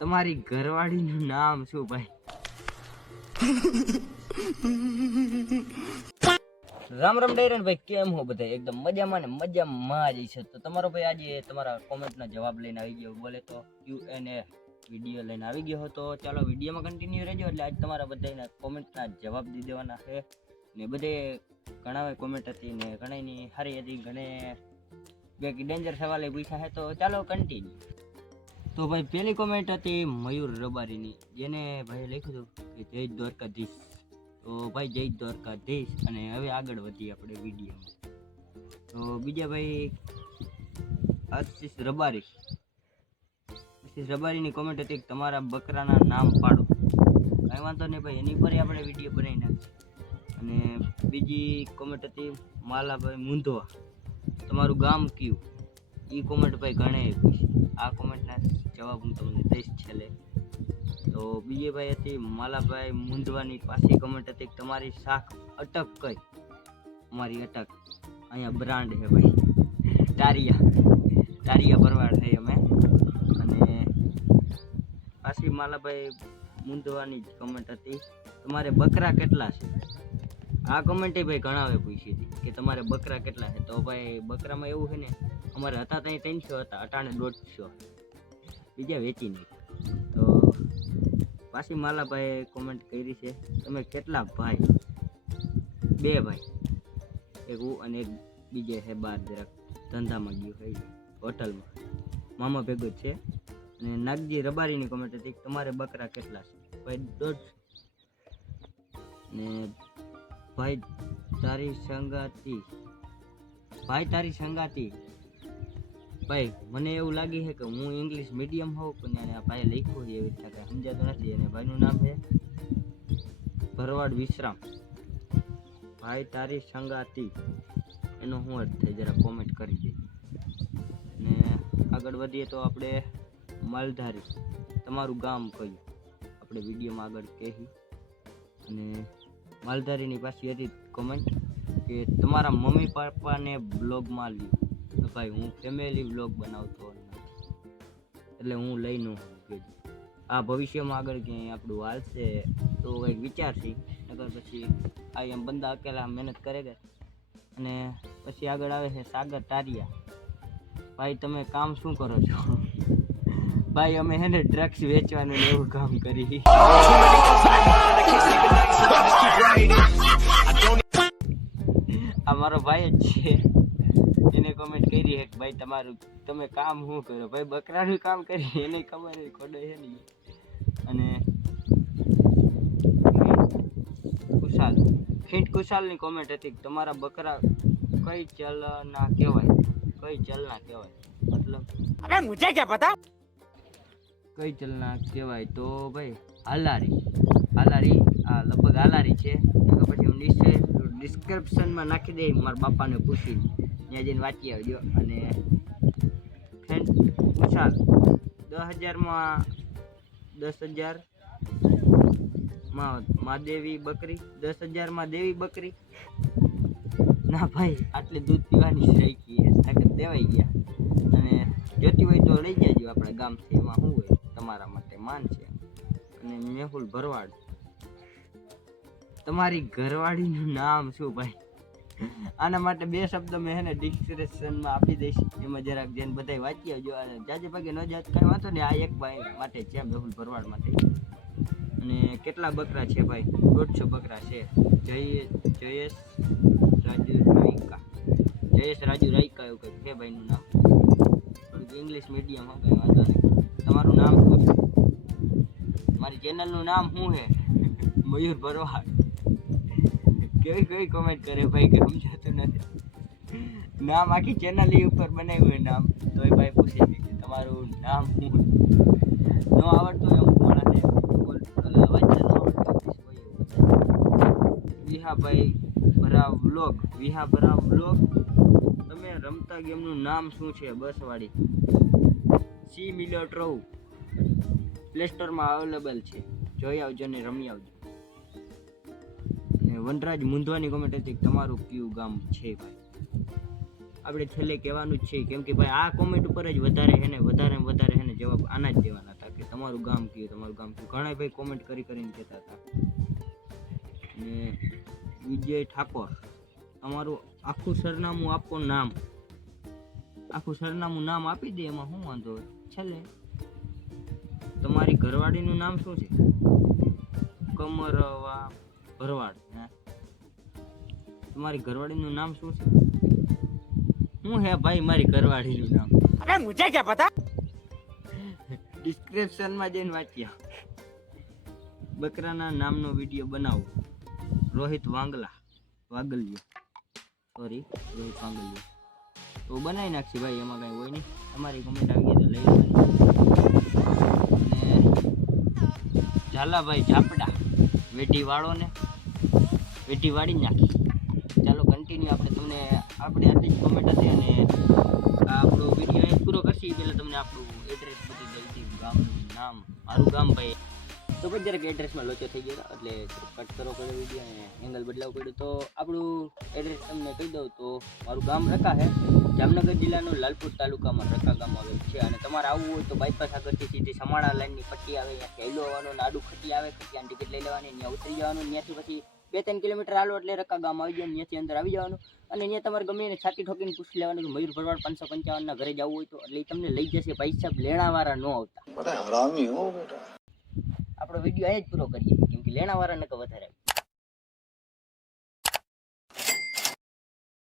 તમારી ઘરવાળીનું નામ શું ભાઈ? રામ રામ ડૈરન ભાઈ, કેમ હો બધા? એકદમ મજામાં ને મજામાં જ છે. તો તમારો ભાઈ આજે તમારા કોમેન્ટના જવાબ લઈને આવી ગયો. બોલે તો યુ એન એ વીડિયો લઈને આવી ગયો હતો. ચાલો વિડીયોમાં કન્ટિન્યુ રહેજો એટલે આજ તમારા બધાના કોમેન્ટના જવાબ દી દેવાના છે. ને બધે ઘણા કોમેન્ટ હતી ને ઘણાની સારી હતી, ઘણે બે ડેન્જર સવાલે પૂછ્યા છે. તો ચાલો કન્ટિન્યુ તો ભાઈ પહેલી કોમેન્ટ હતી મયુર રબારીની, જેને ભાઈ લખ્યું હતું કે જય દ્વારકાધીશ. તો ભાઈ જય દ્વારકાધીશ અને હવે આગળ વધીએ આપણે વિડીયોમાં. તો બીજા ભાઈ આશીષ રબારી. આશીષ રબારીની કોમેન્ટ હતી તમારા બકરાના નામ પાડો. કાંઈ વાંધો નહીં ભાઈ, એની પર આપણે વીડિયો બનાવી નાખીએ. અને બીજી કોમેન્ટ હતી માલાભાઈ મુંધવા. તમારું ગામ કયું? એ કોમેન્ટ ભાઈ ઘણે પૂછી આ કોમેન્ટના જવાબ હું તમને દઈશ છેલ્લે. તો બીજી ભાઈ હતી માલાભાઈ મુંદવાની પાછી કોમેન્ટ હતી તમારી શાખ અટક કઈ? અમારી અટક. અહીંયા બ્રાન્ડ છે ભાઈ. ટારિયા. ટારિયા ભરવાડ છે અમે. અને પાછી માલાભાઈ મુંદવાની જ કોમેન્ટ હતી. તમારે બકરા કેટલા છે? આ કોમેન્ટે ભાઈ ઘણાવે પૂછી હતી કે તમારે બકરા કેટલા છે? તો ભાઈ બકરામાં એવું છે ને અમારે હતા ત્યાં ત્રણસો હતા, અટાણે દોઢસો બીજા વેચી નહીં તો પાછી માલાભાઈએ કોમેન્ટ કરી છે, તમે કેટલા ભાઈ? બે ભાઈ. એક હું અને એક બીજે છે બાર જરાક ધંધામાં ગયો હોય હોટલમાં. મામા ભેગો છે. અને નાગજી રબારીની કોમેન્ટ હતી તમારે બકરા કેટલા છે? ભાઈ દોઢ ને ભાઈ તારી સંગાતી. ભાઈ તારી સંગાતી. ભાઈ, મને એવું લાગે છે કે હું ઇંગ્લિશ મીડિયમ હોઉં, પણ એને આ ભાઈ લખ્યું છે, એવી રીતના કાંઈ સમજાતું નથી અને ભાઈનું નામ છે ભરવાડ વિશ્રામ. ભાઈ તારી સંગાતી. એનો હું અર્થ થાય, જરા કોમેન્ટ કરી દે. ને આગળ વધીએ તો આપણે માલધારી, તમારું ગામ કયું? આપણે વિડીયોમાં આગળ કહી. અને માલધારીની પાછી હતી કોમેન્ટ કે તમારા મમ્મી પપ્પાને બ્લોગમાં લ્યો. તો ભાઈ, હું ફેમિલી બ્લોગ બનાવતો એટલે હું લઈને નું આ ભવિષ્યમાં આગળ ક્યાંય આપણું હાલશે તો કંઈક વિચારશી. નકર પછી આ એમ બંદા અકેલા મહેનત કરે કે અને પછી આગળ આવે છે સાગર તારિયા. ભાઈ, તમે કામ શું કરો છો? ભાઈ, અમે હે ને ડ્રગ્સ વેચવાનું એવું કામ કરી. આ મારો ભાઈ જ છે એને કોમેન્ટ કરી છે કે ભાઈ તમારું તમે કામ શું કરો? ભાઈ બકરાનું કામ કરી એને ખબર ખોડો છે નહીં અને કુશાલ ફીટ કુશાલની કોમેન્ટ હતી કે તમારા બકરા કઈ ચલના કહેવાય? કઈ ચલના કહેવાય? મતલબ અરે મુજે ક્યાં પતા? કઈ ચલના કહેવાય તો ભાઈ હાલારી. હાલારી આ લગભગ હાલારી છે. પછી હું નિશ્ચય ડિસ્ક્રિપ્શનમાં નાખી દઈ મારા બાપાને પૂછી ત્યાં જઈને વાંચી આવજો. અને ફ્રેન્ડ વિશાલ દસ હજારમાં, દસ હજારમાં દેવી બકરી, દસ હજારમાં દેવી બકરી? ના ભાઈ, આટલે દૂધ પીવાની રાખી તાકાત દેવાઈ ગયા. અને જોતી હોય તો લઈ જજો આપણા ગામથી. એમાં શું હોય? તમારા માટે માન છે. અને મેહુલ ભરવાડ. તમારી ઘરવાળીનું નામ શું ભાઈ? આના માટે બે શબ્દ મેં એને ડિસ્ક્રિપ્શનમાં આપી દઈશ. એમાં જરાક જેને બધાય વાંચી આવજો. જાજે ભાગે ન જાત કાંઈ વાંધો ને આ એક ભાઈ માટે છે મેહુલ ભરવાડ માટે. અને કેટલા બકરા છે ભાઈ? દોઢસો બકરા છે. જય જયેશ રાજુ રાયકા. જયેશ રાજુ રાયકા એવું કંઈક છે ભાઈનું નામ. થોડુંક ઇંગ્લિશ મીડિયમ હોય કંઈ વાંધો નહીં. તમારું નામ શું મારી ચેનલનું નામ શું છે? મયુર ભરવાડ. કેવી કોઈ કોમેન્ટ કરે ભાઈ કે સમજાતું નથી. નામ આખી ચેનલ ઉપર બનાવ્યું હોય નામ. તો એ ભાઈ પૂછે છે કે તમારું નામ શું? ન આવડતું એમ માણસને વિહાભાઈ ભરાવ વ્લોગ વિહા ભરાવ વ્લોગ તમે રમતા ગેમનું નામ શું છે? બસવાળી સી મિલિયો ટ્રવ પ્લે સ્ટોરમાં અવેલેબલ છે. જોઈ આવજો ને રમી આવજો. ને વનરાજ મુંધવાની કોમેન્ટ હતી તમારું કયું ગામ છે ભાઈ? આપણે છેલ્લે કહેવાનું જ છે, કેમ કે ભાઈ આ કોમેન્ટ ઉપર જ વધારે હે ને, વધારે વધારે હે ને જવાબ આના જ દેવાના હતા કે તમારું ગામ કયું તમારું ગામ કયું? ઘણા ભાઈ કોમેન્ટ કરી કરીને કહેતા હતા. અને વિજય ઠાકોર અમારું આખું સરનામું આપો નામ. આખું સરનામું નામ આપી દે, એમાં શું વાંધો છેલ્લે, તમારી ઘરવાળીનું નામ શું છે? કમરવા ભરવાડ હે? તમારી ઘરવાળીનું નામ શું છે? હું હે ભાઈ મારી ઘરવાળીનું નામ. અરે મુજે ક્યાં પતા? ડિસ્ક્રિપ્શનમાં જઈને વાંચ્યા. બકરાના નામનો વીડિયો બનાવો. રોહિત વાંગલા. વાગલિયો. સોરી રોહિત વાંગલિયો. તો બનાવી નાખશે ભાઈ એમાં કાંઈ હોય નહીં. તમારી કમેન્ટ આવી ગઈ તો લઈ લેવાની. ઝાલાભાઈ ઝાપડા વેટીવાળોને વેટી વાળી નાખી. ચાલો કન્ટિન્યુ આપણે તમને, આપણે આટલી જ કમેન્ટ હતી અને આપણો વીડિયો પૂરો કરશે. પહેલાં તમને આપણું એડ્રેસ બધું જલ્દી ગામનું નામ, મારું ગામ ભાઈ. તો પણ જ્યારે એડ્રેસમાં લોચો થઈ ગયો એટલે કટ કરવો પડ્યો વીડિયો અને એંગલ બદલાવ પડ્યો. તો આપણું એડ્રેસ તમને કહી દઉં તો મારું ગામ રકા છે. જામનગર જિલ્લાનું લાલપુર તાલુકામાં રકા ગામ આવેલું છે. અને તમારે આવવું હોય તો બાયપાસ આગળથી સીધી સમાણા લાઇનની પટ્ટી આવે ત્યાં સહેલો આવવાનું, નાડું ખટી આવે ત્યાં ટિકિટ લઈ લેવાની, ત્યાં ઉતરી જવાનું, ત્યાંથી પછી બે ત્રણ કિલોમીટર આલો એટલે રકા ગામ આવી જાય ત્યાંથી અંદર આવી જવાનું. અને અહીંયા તમારે ગમે એને છાતી ઠોકીને પૂછી લેવાનું કે મયુર ભરવાડ પાંચસો પંચાવનના ઘરે જવું હોય તો, એટલે તમને લઈ જશે. ભાઈ સાહેબ, લેણાવાળા ન આવતા. આપણો વીડિયો અહીંયા જ પૂરો કરીએ કેમ કે લેણાવાળા નકર વધારે.